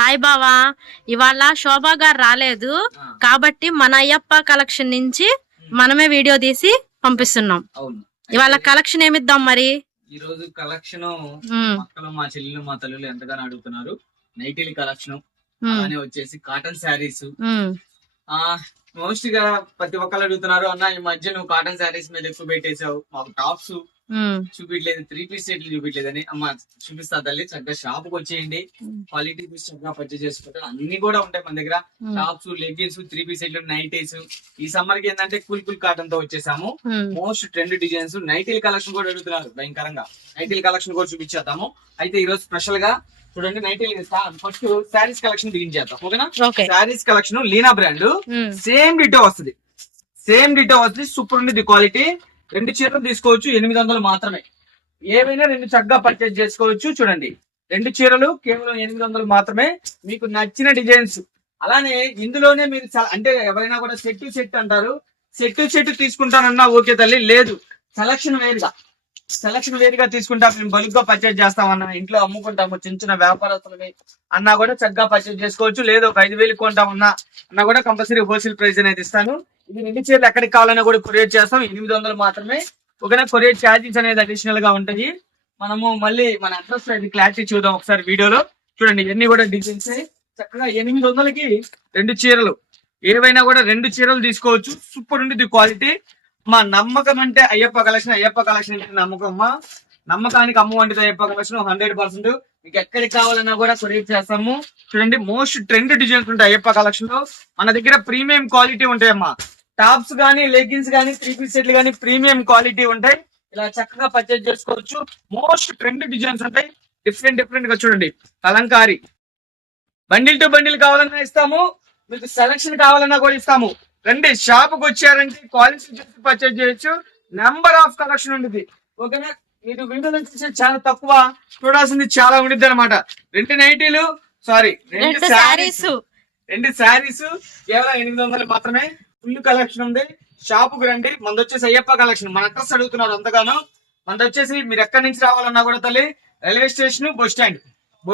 Hi బావా, ఇవాళ శోభా గారు రాలేదు కాబట్టి మన అయ్యప్ప కలెక్షన్ నుంచి మనమే వీడియో తీసి పంపిస్తున్నాం. ఇవాళ కలెక్షన్ ఏమిద్దాం మరి? ఈ రోజు కలెక్షన్ మక్కలు మా చెల్లెలు మా తల్లులు ఎంతగానో అడుగుతున్నారు. నైటీలు కలెక్షన్ అలానే వచ్చేసి కాటన్ శారీస్. మోస్ట్ గా ప్రతి ఒక్కరు అడుగుతున్నారు, అన్న ఈ మధ్య నువ్వు కాటన్ శారీస్ మీద ఎక్కువ పెట్టేసావు, మాకు టాప్స్ చూపించలేదు, 3 పీస్ సెట్లు చూపించలేదని. అమ్మ చూపిస్తా తల్లి, చక్కగా షాప్ కి వచ్చేయండి, క్వాలిటీ పీస్ చక్కగా పర్చేజ్ చేసుకుంటారు. అన్ని కూడా ఉంటాయి మన దగ్గర. టాప్స్, లెగ్గిన్స్, 3 పీస్ సెట్లు, నైటీస్. ఈ సమ్మర్ కి ఏంటంటే కూల్ కాటన్ తో వచ్చేసాము. Most trend designs. నైటీల్ కలెక్షన్ కూడా అడుగుతున్నారు భయంకరంగా. నైటీల్ కలెక్షన్ కూడా చూపించేద్దాము. అయితే ఈ రోజు స్పెషల్ గా చూడండి, నైటీల్ ఫస్ట్ శారీస్ కలెక్షన్ దిగించేద్దాం. ఓకేనా? Saris collection Leena brand, same ditto వస్తుంది. సూపర్ ఉంది క్వాలిటీ. 2 చీరలు తీసుకోవచ్చు, 800 మాత్రమే. ఏవైనా 2 చక్కగా పర్చేజ్ చేసుకోవచ్చు. చూడండి, 2 చీరలు కేవలం 800 మాత్రమే. మీకు నచ్చిన డిజైన్స్. అలానే ఇందులోనే మీరు అంటే ఎవరైనా కూడా సెట్ అంటారు, సెట్ తీసుకుంటానన్నా ఓకే తల్లి, లేదు సెలక్షన్ వేర్ గా తీసుకుంటాం, మేము బల్క్ పర్చేజ్ చేస్తామన్నా, ఇంట్లో అమ్ముకుంటాము, చిన్న వ్యాపారస్తులవి అన్నా కూడా చక్కగా పర్చేజ్ చేసుకోవచ్చు. లేదు ఒక 5,000 కొంటామన్నా అన్నా కూడా కంపల్సరీ హోల్సేల్ ప్రైస్ అనేది ఇస్తాను. ఇది 2 చీరలు ఎక్కడికి కావాలన్నా కూడా కొరియర్ చేస్తాం, 800 మాత్రమే. ఒకనా కొరియర్ ఛార్జెస్ అనేది అడిషనల్ గా ఉంటాయి. మనము మళ్ళీ మన అడ్రస్ క్లారిటీ చూద్దాం ఒకసారి వీడియోలో. చూడండి, ఇవన్నీ కూడా డిజైన్స్. చక్కగా 800కి 2 చీరలు. ఏవైనా కూడా 2 చీరలు తీసుకోవచ్చు. సూపర్ ఉంటుంది క్వాలిటీ. మా నమ్మకం అంటే అయ్యప్ప కలెక్షన్ అంటే నమ్మకం. మా నమ్మకానికి అమ్మ వంటిది అయ్యప్ప కలెక్షన్ 100%. మీకు ఎక్కడికి కావాలన్నా కూడా కొరియర్ చేస్తాము. చూడండి, మోస్ట్ ట్రెండ్ డిజైన్స్ ఉంటాయి అయ్యప్ప కలెక్షన్ లో. మన దగ్గర ప్రీమియం క్వాలిటీ ఉంటాయమ్మా. టాప్స్ గానీ, లెగ్గిన్స్ గానీ, 3 పీస్ సెట్లు గానీ ప్రీమియం క్వాలిటీ ఉంటాయి. ఇలా చక్కగా పర్చేజ్ చేసుకోవచ్చు. మోస్ట్ ట్రెండ్ డిజైన్స్ ఉంటాయి. డిఫరెంట్ గా చూడండి, కలంకారీ. బండిల్ టు బండిల్ కావాలన్నా ఇస్తాము, మీకు సెలక్షన్ కావాలన్నా కూడా ఇస్తాము. రండి, షాప్ కు వచ్చారంటే క్వాలిటీ చూసి పర్చేజ్ చేయొచ్చు. నెంబర్ ఆఫ్ కలెక్షన్ ఉంటుంది. ఓకేనా? మీరు వీడియోలో చూసే చాలా తక్కువ, చూడాల్సింది చాలా ఉండిద్ది అనమాట. 2 నైటీలు, సారీ 2 శారీస్ కేవలం 800 మాత్రమే. ఫుల్ కలెక్షన్ ఉంది. షాప్ కు రండి. మనది వచ్చేసి అయ్యప్ప కలెక్షన్. మన అడ్రస్ అడుగుతున్నారు అంతగానో. మనది వచ్చేసి మీరు ఎక్కడి నుంచి రావాలన్నా కూడా తల్లి, రైల్వే స్టేషన్, బస్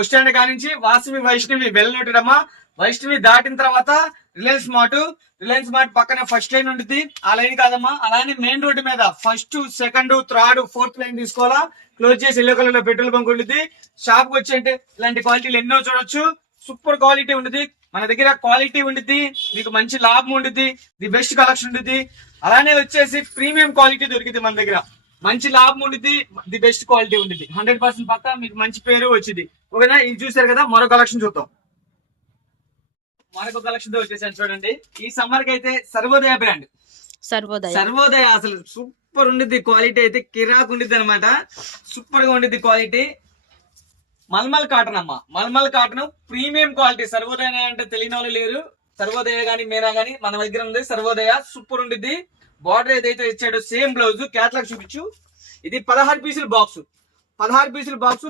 స్టాండ్ కానించి వాసవి వైష్ణవి వెళ్ళనోటిరమ్మ. వైష్ణవి దాటిన తర్వాత రిలయన్స్ మార్ట్ పక్కన ఫస్ట్ లైన్ ఉంటుంది. ఆ లైన్ కాదమ్మా, అలానే మెయిన్ రోడ్డు మీద 1st, 2nd, 3rd, 4th line తీసుకోవాలా. క్లోజ్ చేసి ఎల్లో కలర్ లో పెట్రోల్ బంక్ ఉంటుంది. షాప్ కు వచ్చి అంటే ఇలాంటి క్వాలిటీలు ఎన్నో చూడొచ్చు. సూపర్ క్వాలిటీ ఉంటుంది మన దగ్గర. క్వాలిటీ ఉంటుంది, మీకు మంచి లాభం ఉంటుంది, ది బెస్ట్ కలెక్షన్ ఉంటుంది. అలానే వచ్చేసి ప్రీమియం క్వాలిటీ దొరికింది మన దగ్గర. మంచి లాభం ఉంటుంది, ది బెస్ట్ క్వాలిటీ ఉంటుంది. 100% పక్కా మీకు మంచి పేరు వచ్చింది. ఓకేనా? ఇది చూసారు కదా, మరో కలెక్షన్ చూద్దాం. మరొక కలెక్షన్ తో వచ్చేసాను చూడండి. ఈ సమ్మర్ కి అయితే సర్వోదయ బ్రాండ్. సర్వోదయ అసలు సూపర్ ఉండిద్ది క్వాలిటీ. అయితే కిరాక్ ఉండిద్ది అనమాట. సూపర్ గా ఉండిద్ది క్వాలిటీ. మల్మల్ కాటన్ అమ్మ, malmal cotton premium quality. Sarvodaya అంటే తెలియని వాళ్ళు లేరు. సర్వోదయ గానీ, మీనా గానీ మన దగ్గర ఉంది సర్వోదయ. సూపర్ ఉండిద్ది. బార్డర్ ఏదైతే ఇచ్చాడో సేమ్ బ్లౌజ్. క్యాట్లాగ్ చూపించు. ఇది 16 పీసులు బాక్స్. 16 పీసులు బాక్స్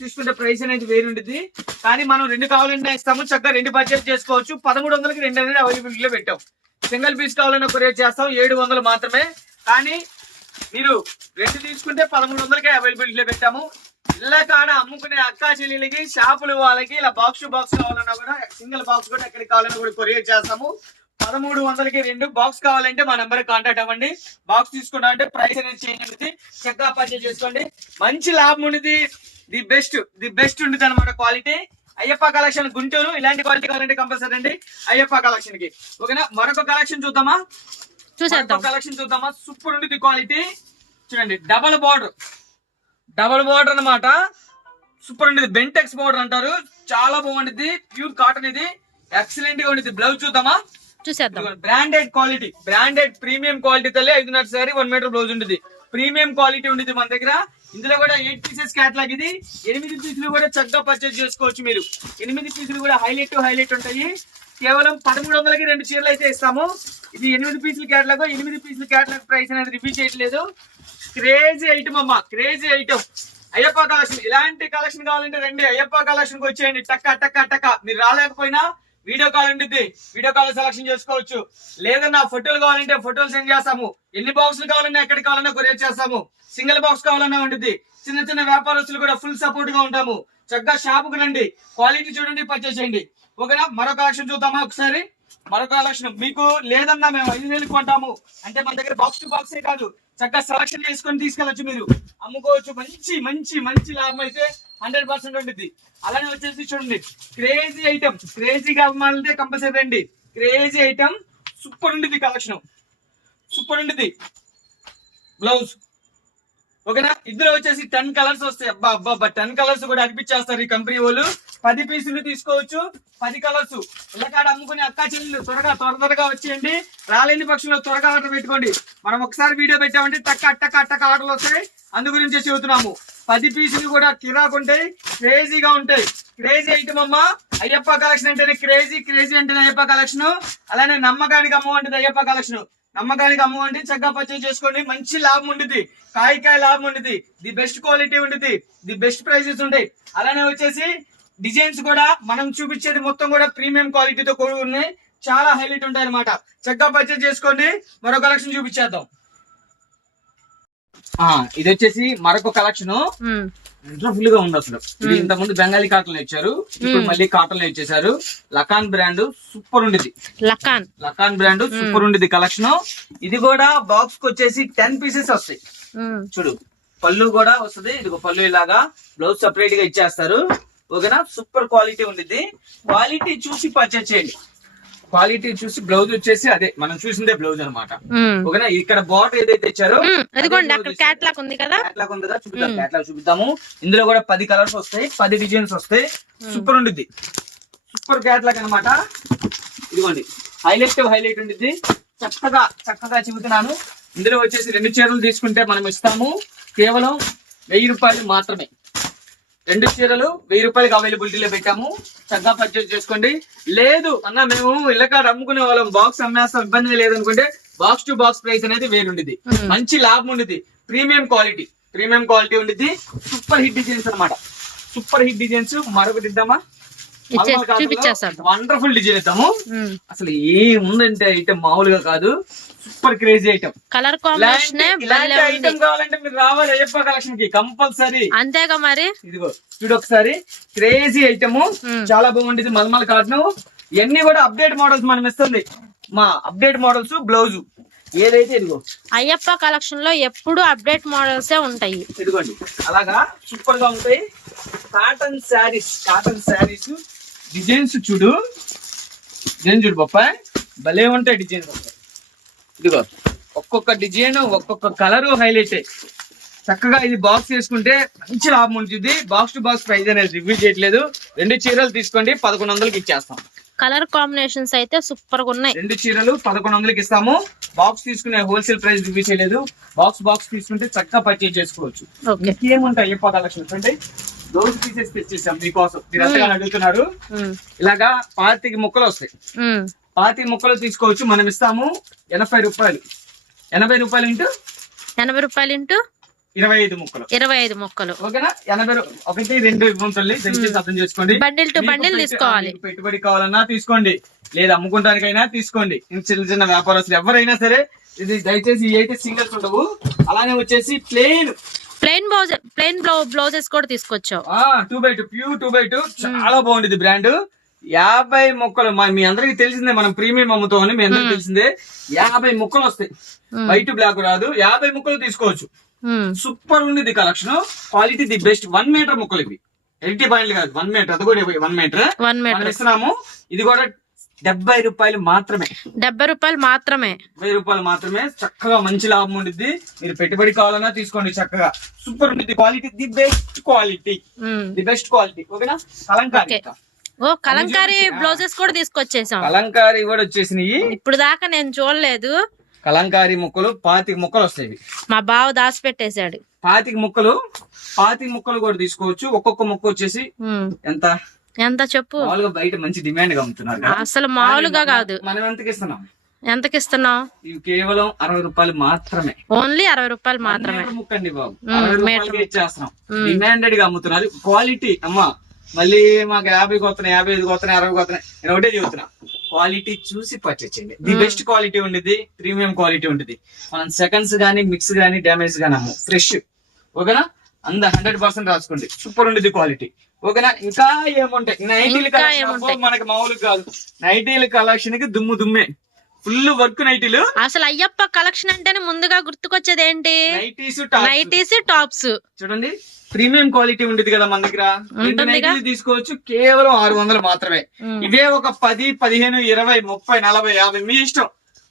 తీసుకుంటే ప్రైస్ అనేది వేరు ఉంటుంది. కానీ మనం 2 కావాలంటే ఇస్తాము. చక్కగా 2 పర్చేజ్ చేసుకోవచ్చు. 1300కి 2 అనేది అవైలబిలిటీలో పెట్టాం. సింగిల్ పీస్ కావాలన్నా కొరియర్ చేస్తాం, 700 మాత్రమే. కానీ మీరు 2 తీసుకుంటే 1300కే అవైలబిలిటీలో పెట్టాము. ఇళ్ళ కాడ అమ్ముకునే అక్కా చెల్లెలకి, షాపులు వాళ్ళకి ఇలా బాక్స్ కావాలన్నా కూడా, సింగిల్ బాక్స్ కూడా ఎక్కడికి కావాలన్నా కూడా కొరియర్ చేస్తాము. 1300కి 2 బాక్స్ కావాలంటే మా నెంబర్ కాంటాక్ట్ అవ్వండి. బాక్స్ తీసుకున్నామంటే ప్రైస్ అనేది చేంజ్ ఉంటుంది. చక్కగా పర్చేజ్ చేసుకోండి. మంచి లాభం ఉంటుంది. ది బెస్ట్ ఉంటుంది అనమాట క్వాలిటీ. అయ్యప్ప కలెక్షన్ గుంటూరు. ఇలాంటి క్వాలిటీ కావాలంటే కంపల్సరీ అండి అయ్యప్ప కలెక్షన్ కి. ఓకేనా? మరొక కలెక్షన్ చూద్దామా. సూపర్ ఉంటుంది క్వాలిటీ. చూడండి, డబల్ బార్డర్ అనమాట. సూపర్ ఉంటుంది. బెంటెక్స్ బార్డర్ అంటారు. చాలా బాగుంటుంది. Pure cotton. ఇది ఎక్సలెంట్ గా ఉంటుంది. బ్లౌజ్ చూద్దామా. Branded quality, branded premium quality తల్లి. 5.5 సారీ 1 మీటర్ బ్లౌజ్ ఉంటుంది. ప్రీమియం క్వాలిటీ ఉంటుంది మన దగ్గర. ఇందులో కూడా 8 పీసెస్ క్యాట్లాగ్. ఇది 8 పీసులు కూడా చక్కగా పర్చేజ్ చేసుకోవచ్చు మీరు. 8 పీసులు కూడా హైలైట్ ఉంటాయి. కేవలం 1300కి 2 చీరలు అయితే ఇస్తాము. ఇది 8 పీసులు క్యాట్లాగ్. 8 పీసులు క్యాట్లాగ్ ప్రైస్ అనేది రివ్యూ చేయట్లేదు. క్రేజీ ఐటమ్ అమ్మా, క్రేజీ ఐటమ్. అయ్యప్ప కలెక్షన్. ఇలాంటి కలెక్షన్ కావాలంటే రండి, అయ్యప్ప కలెక్షన్ కి వచ్చేయండి. టక్క. మీరు రాలేకపోయినా వీడియో కాల్ ఉంటుంది, వీడియో కాల్ సెలక్షన్ చేసుకోవచ్చు. లేదన్నా ఫోటోలు కావాలంటే ఫోటోలు సెండ్ చేస్తాము. ఎన్ని బాక్సులు కావాలన్నా ఎక్కడికి కావాలన్నా కొరియర్ చేస్తాము. సింగిల్ బాక్స్ కావాలన్నా ఉంటుంది. చిన్న వ్యాపారస్తులు కూడా ఫుల్ సపోర్ట్ గా ఉంటాము. చక్కగా షాప్ కు రండి, క్వాలిటీ చూడండి, పర్చేస్ చేయండి. ఓకేనా? మరో కలెక్షన్ చూద్దామా ఒకసారి? మరొక కలెక్షన్ మీకు లేదన్నా మేము 5,000 కొంటాము అంటే మన దగ్గర బాక్స్ టు బాక్స్ కాదు, చక్కగా సెలక్షన్ చేసుకొని తీసుకెళ్ళచ్చు, మీరు అమ్ముకోవచ్చు. మంచి మంచి మంచి లాభం అయితే 100% ఉంటుంది. అలానే వచ్చేసి చూడండి, క్రేజీ ఐటమ్, క్రేజీగా అమ్మాలంటే కంపల్సరీ రండి. క్రేజీ ఐటమ్ సూపర్ ఉంటుంది, కలెక్షన్ సూపర్ ఉంటుంది. బ్లౌజ్ ఓకేనా? ఇందులో వచ్చేసి 10 కలర్స్ వస్తాయి. అబ్బా అబ్బా 10 కలర్స్ కూడా అనిపించేస్తారు ఈ కంపెనీ వాళ్ళు. 10 పీసులు తీసుకోవచ్చు, 10 కలర్స్. ఇళ్ళకాడ అమ్ముకునే అక్కా చెల్లెలు త్వరగా వచ్చేయండి. రాలేని పక్షంలో త్వరగా ఆర్డర్ పెట్టుకోండి. మనం ఒకసారి వీడియో పెట్టామంటే టక్క ఆర్డర్లు వస్తాయి. అందు గురించి చెబుతున్నాము. 10 పీసులు కూడా కిరాకుంటాయి, క్రేజీగా ఉంటాయి. క్రేజీ ఐటమ్ అమ్మా. అయ్యప్ప కలెక్షన్ అంటేనే క్రేజీ అంటేనే అయ్యప్ప కలెక్షన్. అలానే నమ్మకానికి అమ్మవంటిది అయ్యప్ప కలెక్షన్. నమ్మకానికి అమ్మవంటి చక్కగా పర్చేజ్ చేసుకోండి. మంచి లాభం ఉంటుంది, కాయ లాభం ఉంటుంది, ది బెస్ట్ క్వాలిటీ ఉంటుంది, ది బెస్ట్ ప్రైసెస్ ఉంటాయి. అలానే వచ్చేసి డిజైన్స్ కూడా మనం చూపించేది మొత్తం కూడా ప్రీమియం క్వాలిటీతో కూడి ఉన్నాయి, చాలా హైలైట్ ఉంటాయి అనమాట. చక్కగా పర్చేజ్ చేసుకోండి. మరో కలెక్షన్ చూపించేద్దాం. ఇది వచ్చేసి మరొక కలెక్షన్. వండర్ఫుల్ గా ఉంది అసలు. ఇది ఇంత ముందు బెంగాలీ కాటన్ ఇచ్చారు, ఇప్పుడు మళ్ళీ కాటన్ ఇచ్చేసారు. లకాన్ బ్రాండ్ సూపర్ ఉండేది. లకాన్ బ్రాండ్ సూపర్ ఉండేది కలెక్షన్. ఇది కూడా బాక్స్ కి వచ్చేసి 10 పీసెస్ వస్తాయి. చూడు, పళ్ళు కూడా వస్తుంది. ఇది పళ్ళు ఇలాగా, బ్లౌజ్ సెపరేట్ గా ఇచ్చేస్తారు. ఓకేనా? సూపర్ క్వాలిటీ ఉండిద్ది. క్వాలిటీ చూసి పర్చేజ్ చేయండి. క్వాలిటీ చూసి బ్లౌజ్ వచ్చేసి అదే మనం చూసిందే బ్లౌజ్ అనమాట. ఓకేనా? ఇక్కడ బార్డర్ ఏదైతే ఇచ్చారో క్యాట్లాగ్ ఉంది కదా, చూపిద్దాం. క్యాట్లాగ్ చూపిద్దాము. ఇందులో కూడా 10 కలర్స్ వస్తాయి, 10 డిజైన్స్ వస్తాయి. సూపర్ ఉండిద్ది, సూపర్ క్యాట్లాగ్ అనమాట. ఇదిగోండి, హైలైట్ ఉండిద్ది. చక్కగా చెబుతున్నాను. ఇందులో వచ్చేసి 2 చీరలు తీసుకుంటే మనం ఇస్తాము కేవలం 1000 రూపాయలు మాత్రమే. 2 చీరలు 1000 రూపాయలకి అవైలబిలిటీలో పెట్టాము. చక్కగా పర్చేజ్ చేసుకోండి. లేదు అన్న మేము ఇళ్ళకాడ అమ్ముకునే వాళ్ళం, బాక్స్ అమ్మేస్తాం, ఇబ్బంది లేదనుకుంటే బాక్స్ టు బాక్స్ ప్రైస్ అనేది వేరుండిది. మంచి లాభం ఉండిద్ది. ప్రీమియం క్వాలిటీ ఉండిద్ది. సూపర్ హిట్ డిజైన్స్ అనమాట. Super hit designs. మరొకటి ఇద్దామా? వండర్ఫుల్ డిజైన్ ఇద్దాము. అసలు ఏముందంటే ఐటమ్ మామూలుగా కాదు, super crazy item. Colour combination item కావాలంటే మీరు రావాలి అయ్యప్ప కలెక్షన్ కి కంపల్సరీ. అంతేగా మరి. ఇదిగో చూడు ఒకసారి, క్రేజీ ఐటమ్, చాలా బాగుంటుంది. మల్మల్ కాటన్. ఇవన్నీ కూడా అప్డేట్ మోడల్స్ మనం ఇస్తుంది. మా అప్డేట్ మోడల్స్ బ్లౌజ్ ఏదైతే ఇదిగో అయ్యప్ప కలెక్షన్ లో ఎప్పుడు అప్డేట్ మోడల్స్ ఉంటాయి. ఇదిగోండి అలాగా సూపర్ గా ఉంటాయి. కాటన్ శారీస్ డిజైన్స్ చూడు, బొప్పాయి భలే ఉంటాయి డిజైన్స్. ఇదిగో ఒక్కొక్క డిజైన్, ఒక్కొక్క కలర్ హైలైట్. చక్కగా ఇది బాక్స్ చేసుకుంటే మంచి లాభం ఉంటుంది. బాక్స్ టు బాక్స్ ప్రైస్ అనేది రివ్యూ చేయట్లేదు. 2 చీరలు తీసుకోండి, 1100కి ఇచ్చేస్తాం. కలర్ కాంబినేషన్స్ అయితే సూపర్ గా ఉన్నాయి. 2 చీరలు 1100కి ఇస్తాము. బాక్స్ తీసుకునే హోల్సేల్ ప్రైస్ రివ్యూ చేయలేదు. బాక్స్ తీసుకుంటే చక్కగా పర్చేజ్ చేసుకోవచ్చు. ఇంకేముంటాయి అయ్యప్ప కలెక్షన్స్ అంటే రోజు పీసెస్ తెచ్చేసాం మీకోసం. మీరు ఎంతగానో అడుగుతున్నారు. ఇలాగా 25 ముక్కలు వస్తాయి. 25 ముక్కలు తీసుకోవచ్చు. మనం ఇస్తాము 80 రూపాయలు. 80 రూపాయలు ఇంటూ 25 ముక్కలు. 25 ముక్కలు. ఓకేనా? 80 1 2 ఇవ్వండి. దయచేసి అర్థం చేసుకోండి. బండిల్ టు బండిల్ తీసుకోవాలి. పెట్టుబడి కావాలన్నా తీసుకోండి, లేదా అమ్ముకుంటానికైనా తీసుకోండి. చిన్న వ్యాపారస్తులు ఎవరైనా సరే ఇది దయచేసి అయితే సింగిల్స్ ఉండవు. అలానే వచ్చేసి ప్లెయిన్ బ్లౌజెస్ కూడా తీసుకొచ్చావు. 2x2 ప్యూర్ 2x2 చాలా బాగుంటుంది బ్రాండ్. 50 ముక్కలు. మీ అందరికి తెలిసిందే, మనం ప్రీమియం అమ్ముతామని మీ అందరికి తెలిసిందే. 50 ముక్కలు వస్తాయి, వైట్ బ్లాక్ రాదు. 50 ముక్కలు తీసుకోవచ్చు. సూపర్ ఉంది collection. Quality the best. 1 metre ముక్కలు ఇవి. 80 పాయింట్లు కాదు, 1 మీటర్. అది కూడా 1 మీటర్ ఇస్తున్నాము. ఇది కూడా 70 రూపాయలు మాత్రమే. 70 రూపాయలు మాత్రమే. 1000 రూపాయలు మాత్రమే. చక్కగా మంచి లాభం ఉంటుంది. మీరు పెట్టుబడి కావాలన్నా తీసుకోండి. చక్కగా సూపర్ ఉంటుంది క్వాలిటీ. The best quality. ఓకేనా? కలంకారీ బ్లౌజెస్ కూడా తీసుకొచ్చేసాం. కలంకారీ కూడా వచ్చేసినాయి. ఇప్పుడు దాకా నేను చూడలేదు. కలంకారీ ముక్కలు 25 ముక్కలు వస్తాయి. మా బావ దాచి పెట్టేశాడు. 25 ముక్కలు కూడా తీసుకోవచ్చు. ఒక్కొక్క ముక్క వచ్చేసి ఎంత చెప్పు? మామూలుగా బయట మంచి డిమాండ్ గా అమ్ముతున్నారు. అసలు మామూలుగా కాదు. మనం ఎంతకి ఇస్తున్నాం? ఇవి కేవలం 60 రూపాయలు మాత్రమే. ఓన్లీ 60 రూపాయలు మాత్రమే. ముక్కండి బాబు, 60 రూపాయలకి ఇచ్చేస్తున్నాం. డిమాండెడ్ గా అమ్ముతున్నారు. క్వాలిటీ అమ్మా. మళ్ళీ మాకు 50 వస్తున్నాయి, 55 వస్తున్నాయి, 60 వస్తున్నాయి. నేను ఒకటే చెబుతున్నా, క్వాలిటీ చూసి పర్చేజ్ చేయండి. ది బెస్ట్ క్వాలిటీ ఉండేది, ప్రీమియం క్వాలిటీ ఉండేది. మనం సెకండ్స్ గానీ, మిక్స్ గానీ, డ్యామేజ్ గానీ అమ్ము. ఫ్రెష్. ఓకేనా? అంద 100% రాసుకోండి. సూపర్ ఉండేది క్వాలిటీ. ఓకేనా. ఇంకా ఏముంటాయి నైటీలు ఇంకా కలెక్షన్ ఏముంటాయి? మనకి మామూలుగా కాదు, నైటీల కలెక్షన్ కి దుమ్మే ఫుల్ వర్క్ నైటీలు. అసలు అయ్యప్ప కలెక్షన్ అంటేనే ముందుగా గుర్తుకొచ్చేది ఏంటి? Nighties nighties, tops. చూడండి ప్రీమియం క్వాలిటీ ఉండేది కదా మన దగ్గర. రెండు ఉంటుందిగా. నైటీలు తీసుకోవచ్చు కేవలం 600 మాత్రమే. ఇవే ఒక 10, 15, 20, 30, 40, 50 మీ ఇష్టం.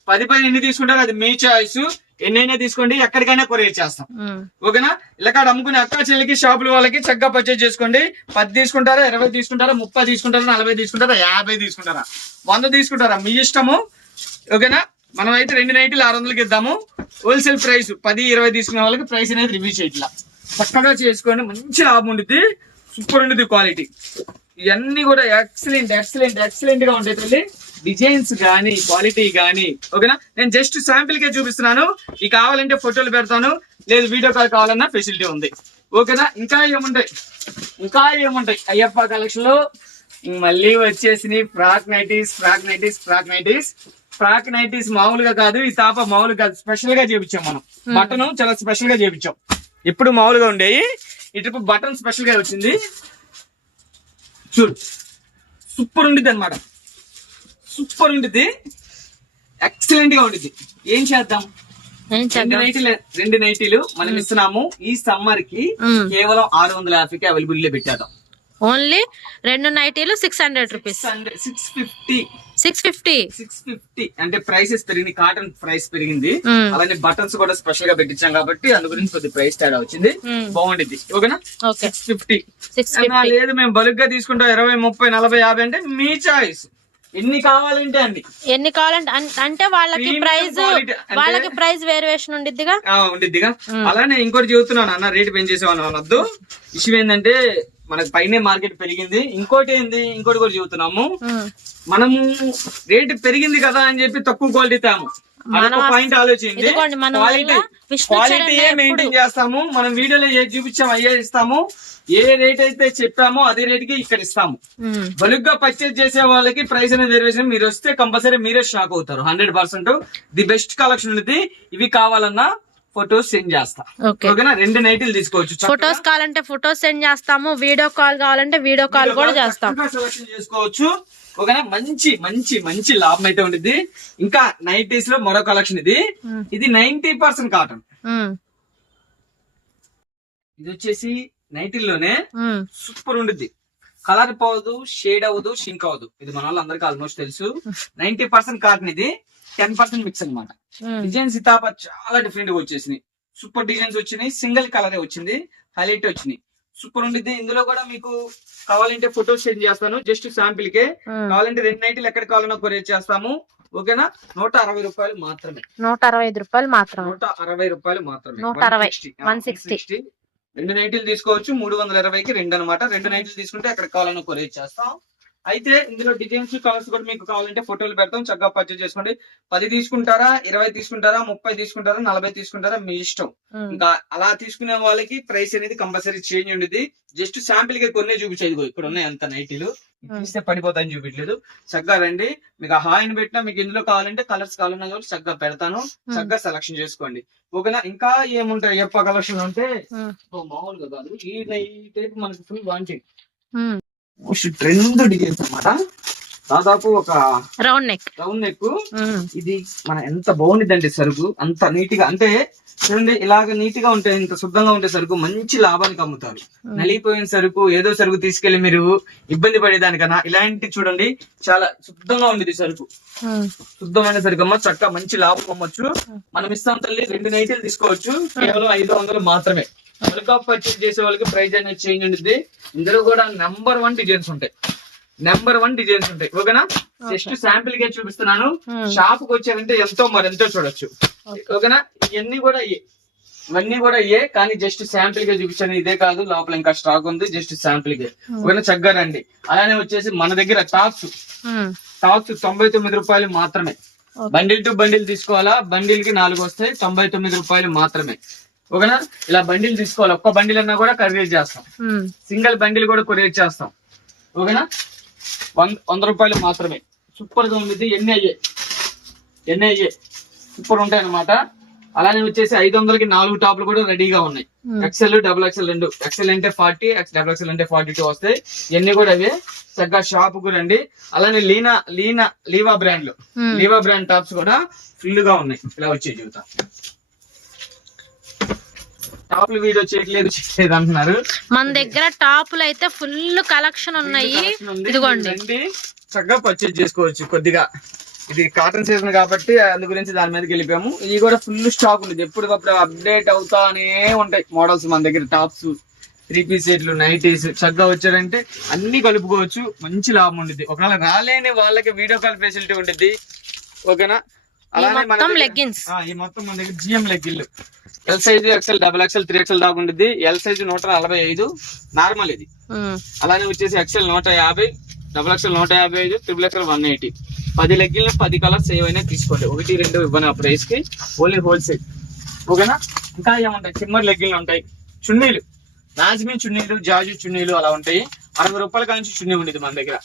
10 పైన ఎన్ని తీసుకుంటారో అది మీ చాయిస్. ఎన్నైనా తీసుకోండి, ఎక్కడికైనా కొరియర్ చేస్తాం. ఓకేనా. ఇలా కాడ అమ్ముకునే అక్క చెల్లికి షాపుల వాళ్ళకి చక్కగా పర్చేజ్ చేసుకోండి. 10 తీసుకుంటారా, 20 తీసుకుంటారా, 30 తీసుకుంటారా, 40 తీసుకుంటారా, 50 తీసుకుంటారా, 100 తీసుకుంటారా, మీ ఇష్టము. ఓకేనా. మనం అయితే 2 నైటీలు 600కి ఇద్దాము. హోల్సేల్ ప్రైస్ 10, 20 తీసుకునే వాళ్ళకి ప్రైస్ అనేది రివ్యూ చేయట్లా. చక్కగా చేసుకోండి, మంచి లాభం ఉంటుంది. సూపర్ ఉంటుంది క్వాలిటీ. ఇవన్నీ కూడా ఎక్సలెంట్ గా ఉంటాయి తల్లి. డిజైన్స్ గానీ, క్వాలిటీ గానీ. ఓకేనా. నేను జస్ట్ శాంపిల్ కే చూపిస్తున్నాను. ఇవి కావాలంటే ఫోటోలు పెడతాను, లేదు వీడియో కాల్ కావాలన్నా ఫెసిలిటీ ఉంది. ఓకేనా. ఇంకా ఏముంటాయి అయ్యప్ప కలెక్షన్ లో మళ్ళీ వచ్చేసి ఫ్రాక్ నైటీస్ మామూలుగా కాదు. ఈ తాప మామూలుగా కాదు, స్పెషల్ గా చేపించాం మనం. బటన్ చాలా స్పెషల్ గా చేపించాం. ఇప్పుడు మామూలుగా ఉండేవి, ఇటు బటన్ స్పెషల్ గా వచ్చింది. చూడు సూపర్ ఉండిద్ది అనమాట. సూపర్ ఉండిద్ది, ఎక్సలెంట్ గా ఉండిద్ది. ఏం చేద్దాం, రెండు నైటీలు మనం ఇస్తున్నాము. ఈ సమ్మర్ కి కేవలం 650కి అవైలబుల్ లో పెట్టేద్దాం. ఓన్లీ 2 నైటీలు 600 రూపీస్. 650 అంటే ప్రైసెస్ పెరిగింది, కాటన్ ప్రైస్ పెరిగింది. అలానే బటన్స్ కూడా స్పెషల్ గా పెట్టించాం కాబట్టి అందు గురించి కొద్ది ప్రైస్ తేడా వచ్చింది. బాగుండిద్ది. ఓకేనా. 650. లేదు మేము బల్క్ గా తీసుకుంటాం 20, 30, 40, 50 అంటే మీ చాయిస్. ఎన్ని కావాలంటే అంటే వాళ్ళకి ప్రైస్ వేరియేషన్ ఉండిద్దిగా. అలానే ఇంకోటి చెబుతున్నాను అన్న, రేట్ పెంచేసేవాళ్ళు అనొద్దు. ఇష్యూ ఏంటంటే మనకి పైన మార్కెట్ పెరిగింది. ఇంకోటి కూడా చెబుతున్నాము, మనము రేటు పెరిగింది కదా అని చెప్పి తక్కువ క్వాలిటీ తాము. పాయింట్ ఆలోచించి క్వాలిటీ మెయింటైన్ చేస్తాము. మనం వీడియోలో ఏది చూపించాము అయ్యే ఇస్తాము. ఏ రేట్ అయితే చెప్పామో అదే రేట్ కి ఇక్కడ ఇస్తాము. బల్క్ గా పర్చేజ్ చేసే వాళ్ళకి ప్రైస్ అనేది వేరియేషన్. మీరు వస్తే కంపల్సరీ మీరే షాక్ అవుతారు. 100% ది బెస్ట్ కలెక్షన్ ఉంది. ఇవి కావాలన్నా ఫొటోస్ సెండ్ చేస్తా. ఓకేనా. 2 నైటీలు తీసుకోవచ్చు. ఫొటోస్ కావాలంటే ఫొటోస్ సెండ్ చేస్తాము, వీడియో కాల్ కావాలంటే వీడియో కాల్ కూడా చేస్తాం. సెలెక్షన్ చేసుకోవచ్చు. ఓకేనా. మంచి లాభం అయితే ఉంటుంది. ఇంకా నైటీస్ లో మరో కలెక్షన్ ఇది 90% కాటన్. ఇది వచ్చేసి నైటీల్లోనే సూపర్ ఉంటుంది. కలర్ పోదు, షేడ్ అవ్వదు, షింక్ అవ్వదు. ఇది మన వాళ్ళందరికీ ఆల్మోస్ట్ తెలుసు. 90% కాటన్, ఇది 10% మిక్స్ అనమాట. డిజైన్స్ ఇతాప చాలా డిఫరెంట్ గా వచ్చేసినాయి. సూపర్ డిజైన్స్ వచ్చినాయి. సింగిల్ కలరే వచ్చింది, హైలైట్ వచ్చినాయి. సూపర్ ఉండిద్ది. ఇందులో కూడా మీకు కావాలంటే ఫోటోస్ సెండ్ చేస్తాను. జస్ట్ శాంపిల్ కే. కావాలంటే 2 నైట్లు ఎక్కడ కావాలన్నా కొరియర్ చేస్తాము. ఓకేనా. 160 రూపాయలు మాత్రమే. 165 రూపాయలు మాత్రమే. 160 రూపాయలు మాత్రమే. 160. 2 నైట్లు తీసుకోవచ్చు. 320కి 2 అనమాట. 2 నైట్లు తీసుకుంటే ఎక్కడ కావాలన్నా కొరియర్ చేస్తాం. అయితే ఇందులో డిజైన్స్, కలర్స్ కూడా మీకు కావాలంటే ఫోటోలు పెడతాం. చక్కగా పర్చేజ్ చేసుకోండి. 10 తీసుకుంటారా, 20 తీసుకుంటారా, 30 తీసుకుంటారా, 40 తీసుకుంటారా, మీ ఇష్టం. ఇంకా అలా తీసుకునే వాళ్ళకి ప్రైస్ అనేది కంపల్సరీ చేంజ్ ఉండేది. జస్ట్ శాంపిల్ గా కొన్ని చూపించేది. ఇక్కడ ఉన్నాయి అంత నైటీలు తీస్తే పడిపోతాయని చూపించలేదు. చక్కగా రండి. మీకు హాయిని పెట్టినా మీకు ఇందులో కావాలంటే కలర్స్ కావాలన్నా కూడా చక్కగా పెడతాను. చక్కగా సెలక్షన్ చేసుకోండి. ఓకేనా. ఇంకా ఏముంటాయి అయ్యప్ప కలెక్షన్ అంటే మామూలుగా కాదు. ఈ టైప్ మనకి ఫుల్ వాంటెడ్ ట్రెండ్ డిజైన్స్ అన్నమాట. దాదాపు ఒక రౌండ్ నెక్. ఇది మన ఎంత బాగుంది అంటే సరుకు అంత నీట్ గా, అంటే చూడండి ఇలాగ నీట్ గా ఉంటే, ఇంత శుద్ధంగా ఉంటే సరుకు మంచి లాభానికి అమ్ముతారు. నలిగిపోయిన సరుకు, ఏదో సరుకు తీసుకెళ్లి మీరు ఇబ్బంది పడేదానికన్నా ఇలాంటి చూడండి చాలా శుద్ధంగా ఉండేది సరుకు. శుద్ధమైన సరుకు అమ్మ, చక్కగా మంచి లాభం అమ్మొచ్చు. మనం ఇస్తాం తల్లి. 2 నైటీలు తీసుకోవచ్చు. కేవలం 500 మాత్రమే. బల్క్ ఆఫ్ పర్చేజ్ చేసే వాళ్ళకి ప్రైస్ అనేది చేంజ్ ఉంటుంది. ఇందులో కూడా నెంబర్ 1 డిజైన్స్ ఉంటాయి. ఓకేనా. జస్ట్ శాంపిల్ గా చూపిస్తున్నాను. షాప్ కు వచ్చారంటే మరెంతో చూడొచ్చు. ఓకేనా. ఇవన్నీ కూడా ఇవే కానీ జస్ట్ శాంపిల్ గా చూపించాను. ఇదే కాదు, లోపల ఇంకా స్టాక్ ఉంది. జస్ట్ శాంపిల్ గా. ఓకేనా. చక్కగా రండి. అలానే వచ్చేసి మన దగ్గర టాప్స్ 99 రూపాయలు మాత్రమే. బండిల్ టు బండిల్ తీసుకోవాలా, బండిల్ కి 4 వస్తాయి. 99 రూపాయలు మాత్రమే. ఓకేనా. ఇలా బండిల్ తీసుకోవాలి. ఒక్క బండిల్ అన్నా కూడా కొరియర్ చేస్తాం. సింగిల్ బండిల్ కూడా కొరియర్ చేస్తాం. ఓకేనా. 100 రూపాయలు మాత్రమే. సూపర్ గా ఉంది. ఎన్ని అయ్యే సూపర్ ఉంటాయి అనమాట. అలానే వచ్చేసి 500కి 4 టాప్లు కూడా రెడీగా ఉన్నాయి. ఎక్సెల్, డబుల్ ఎక్సెల్ రెండు. ఎక్సెల్ అంటే 40, డబుల్ ఎక్సెల్ అంటే 42 వస్తాయి. ఇవన్నీ కూడా అవే. చక్కగా షాప్ కు రండి. అలానే లీవా బ్రాండ్ టాప్స్ కూడా ఫుల్ గా ఉన్నాయి. ఇలా వచ్చే జీవితం టాప్లు వీడియో చేయట్లేదు అంటున్నారు. మన దగ్గర టాపులు అయితే ఫుల్ కలెక్షన్ ఉన్నాయి. ఇదిగోండి, చక్కగా పర్చేజ్ చేసుకోవచ్చు. కొద్దిగా ఇది కాటన్ సీజన్ కాబట్టి అందు గురించి దాని మీదకి వెళ్ళిపోయాము. ఇది కూడా ఫుల్ స్టాక్ ఉంది. ఎప్పటికప్పుడు అప్డేట్ అవుతానే ఉంటాయి మోడల్స్ మన దగ్గర. టాప్స్, 3 పీస్ సెట్లు, నైటీస్ చక్కగా వచ్చారంటే అన్ని కలుపుకోవచ్చు. మంచి లాభం ఉంటుంది. ఒకవేళ రాలేని వాళ్ళకి వీడియో కాల్ ఫెసిలిటీ ఉంటుంది. ఓకేనా? అలానే లెగ్గిన్స్, ఈ మొత్తం మన దగ్గర జిఎం లెగ్గిన్లు L size, XL, double XL, 3XL దాకా ఉంటుంది. ఎల్ సైజ్ 145 నార్మల్ ఇది. అలానే వచ్చేసి XL 150, double XL 155, triple XL 180. 10 లెగ్గిన్లు 10 కలర్స్ ఏవైనా తీసుకోండి. 1, 2 ఇవ్వని ఆ ప్రైస్ కి, ఓన్లీ హోల్సేల్. ఓకేనా? ఇంకా ఏముంటాయి? సిమ్మర్ లెగ్గిన్లు ఉంటాయి. చున్నీలు, నాజ్మిన్ చున్నీలు, జాజు చున్నీలు అలా ఉంటాయి. 60 రూపాయల కాంచి చున్నీ ఉండేది మన దగ్గర.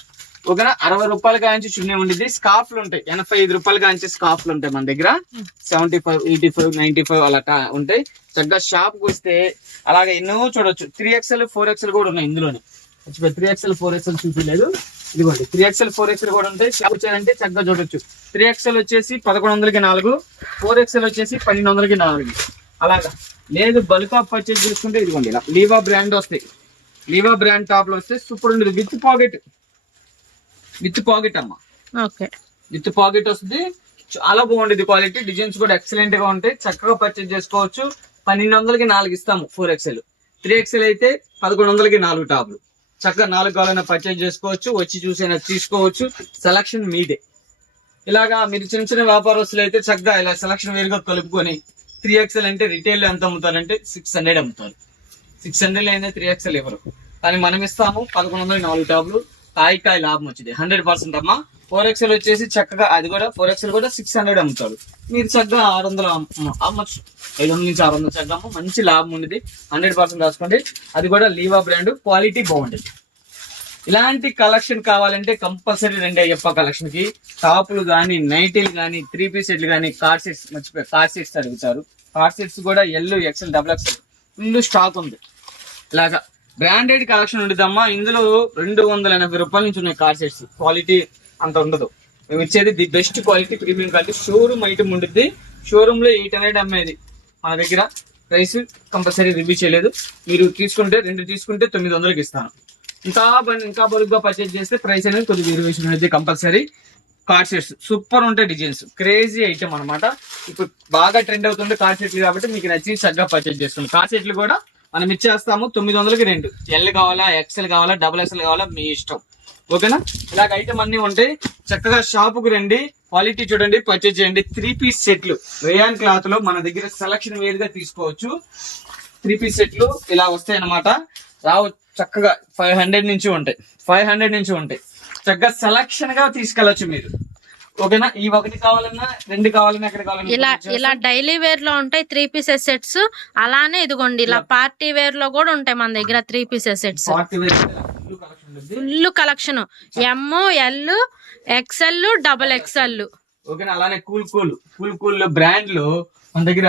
ఓకేనా? 60 రూపాయల కాంచి చున్నీ ఉండేది. స్కార్ఫ్లు ఉంటాయి. 85 రూపాయల కాంచి స్కార్ఫ్లు ఉంటాయి మన దగ్గర. 75, 85, 95 అలా ఉంటాయి. చక్కగా షాప్ కు వస్తే అలాగే ఎన్నో చూడొచ్చు. 3XL, 4XL కూడా ఉన్నాయి ఇందులోనే. 3XL, 4XL చూపించలేదు. ఇదిగోండి 3XL, 4XL కూడా ఉంటాయి. షాప్ వచ్చారంటే చక్కగా చూడొచ్చు. 3XL వచ్చేసి 1100కి 4, 4XL వచ్చేసి 1200కి 4. అలాగా లేదు బల్క్ ఆఫ్ పర్చేజ్ చేసుకుంటే ఇదిగోండి ఇలా లీవా బ్రాండ్ వస్తాయి. లీవా బ్రాండ్ టాప్ లో వస్తే సూపర్ ఉండేది. విత్ పాకెట్ అమ్మా. ఓకే, విత్ పాకెట్ వస్తుంది. చాలా బాగుండేది క్వాలిటీ. డిజైన్స్ కూడా ఎక్సలెంట్ గా ఉంటాయి. చక్కగా పర్చేజ్ చేసుకోవచ్చు. 1200కి 4 ఇస్తాము 4XL. 3XL అయితే 1100కి 4 టాప్లు. చక్కగా 4 కావాలైనా పర్చేజ్ చేసుకోవచ్చు. వచ్చి చూసైనా తీసుకోవచ్చు. సెలక్షన్ మీదే. ఇలాగా మీరు చిన్న చిన్న వ్యాపారస్తులు అయితే చక్కగా ఇలా సెలక్షన్ వేరుగా కలుపుకొని 3XL అంటే రిటైల్ ఎంత అమ్ముతారంటే 600 అమ్ముతారు. 600 అయితే 3XL ఎవరు, కానీ మనం ఇస్తాము 1100కి 4 టాప్లు. కాయ లాభం వచ్చింది 100% అమ్మా. 4XL వచ్చేసి చక్కగా అది కూడా 4XL కూడా 600 అమ్ముతాడు. మీరు చక్కగా 600 అమ్మచ్చు. 500 నుంచి 600 చక్కగా మంచి లాభం ఉండేది. 100% రాసుకోండి. అది కూడా లీవా బ్రాండ్, క్వాలిటీ బాగుండేది. ఇలాంటి కలెక్షన్ కావాలంటే కంపల్సరీ రండి అయ్యప్ప కలెక్షన్ కి. టాపులు గానీ, నైటీలు గానీ, 3 పీస్ సెట్లు గానీ, కార్డ్ సెట్స్ మర్చిపోయి కార్డ్ సెట్స్ అడుగుతారు. కార్డ్ సెట్స్ కూడా L, XL, double XL full stock ఉంది. ఇలాగా బ్రాండెడ్ కలెక్షన్ ఉండదమ్మా. ఇందులో 280 రూపాయల నుంచి ఉన్నాయి కార్డ్ సెట్స్. క్వాలిటీ అంత ఉండదు. మేము ఇచ్చేది the best quality, premium quality. Showroom item ఉంటుంది. షోరూమ్ లో 800 అమ్మేది మన దగ్గర. ప్రైస్ కంపల్సరీ రివ్యూ చేయలేదు. మీరు తీసుకుంటే 2 తీసుకుంటే 900కి ఇస్తాను. ఇంకా బరుగ్గా పర్చేజ్ చేస్తే ప్రైస్ అనేది కొద్దిగా వేరియేషన్ అనేది కంపల్సరీ. కార్డ్ సెట్స్ సూపర్ ఉంటాయి. డిజైన్స్ క్రేజీ ఐటమ్ అనమాట. ఇప్పుడు బాగా ట్రెండ్ అవుతుంటే కార్డ్ సెట్లు కాబట్టి మీకు నచ్చి చక్కగా పర్చేజ్ చేసుకోండి. కార్డ్ సెట్లు కూడా మనం ఇచ్చేస్తాము 900కి 2. ఎల్ కావాలా, ఎక్సెల్ కావాలా, డబుల్ ఎక్సెల్ కావాలా, మీ ఇష్టం. ఓకేనా? ఇలాగ ఐటమ్ అన్ని ఉంటాయి. చక్కగా షాప్ కు రండి. క్వాలిటీ చూడండి, పర్చేజ్ చేయండి. 3 పీస్ సెట్లు రేయాన్ క్లాత్ లో మన దగ్గర సెలక్షన్ వేరుగా తీసుకోవచ్చు. 3 పీస్ సెట్లు ఇలా వస్తాయి అనమాట. చక్కగా 500 నుంచి ఉంటాయి. 500 నుంచి ఉంటాయి. చక్కగా సెలక్షన్ గా తీసుకెళ్లొచ్చు మీరు. ఓకేనా? ఈ 1 కావాలన్నా 2 కావాలన్నా ఎక్కడ కావాలన్నా ఇలా డైలీ వేర్ లో ఉంటాయి 3 పీసెస్ సెట్స్. అలానే ఇదిగోండి ఇలా పార్టీ వేర్ లో కూడా ఉంటాయి మన దగ్గర 3 pieces sets. Full collection. M, L, XL, double XL. ఓకేనా? అలానే కూల్ బ్రాండ్ లో మన దగ్గర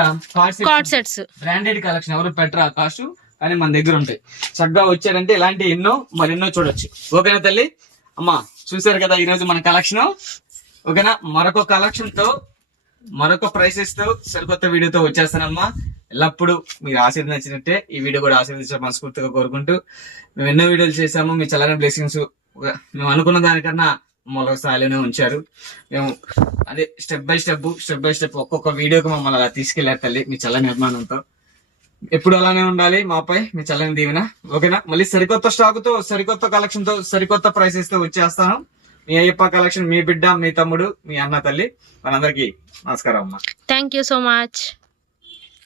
కార్డ్ సెట్స్ బ్రాండెడ్ కలెక్షన్ ఎవరు పెట్టరా కాస్ట్, కానీ మన దగ్గర ఉంటాయి. చక్కగా వచ్చారంటే ఇలాంటి మరెన్నో చూడొచ్చు. ఓకేనా తల్లి? అమ్మా చూసారు కదా ఈ రోజు మన కలెక్షన్. ఓకేనా? మరొక కలెక్షన్ తో, మరొక ప్రైసెస్ తో, సరికొత్త వీడియోతో వచ్చేస్తానమ్మా. ఎల్లప్పుడు మీరు ఆశీర్వదించినట్టే ఈ వీడియో కూడా ఆశీర్వదించే మనస్ఫూర్తిగా కోరుకుంటూ, మేము ఎన్నో వీడియోలు చేసాము. మీ చల్లని బ్లెస్సింగ్స్ మేము అనుకున్న దానికన్నా మరొక స్థాయిలోనే ఉంచారు. మేము అదే స్టెప్ బై స్టెప్ ఒక్కొక్క వీడియోకి మమ్మల్ని అలా తీసుకెళ్లారు తల్లి, మీ చల్లని అభిమానంతో. ఎప్పుడు అలానే ఉండాలి మాపై మీ చల్లని దీవెన. ఓకేనా? మళ్ళీ సరికొత్త స్టాక్ తో, సరికొత్త కలెక్షన్ తో, సరికొత్త ప్రైసెస్ తో వచ్చేస్తాను. మీ అయ్యప్ప కలెక్షన్, మీ బిడ్డ, మీ తమ్ముడు, మీ అన్న, తల్లి, మనందరికీ నమస్కారం అమ్మా. Thank you so much.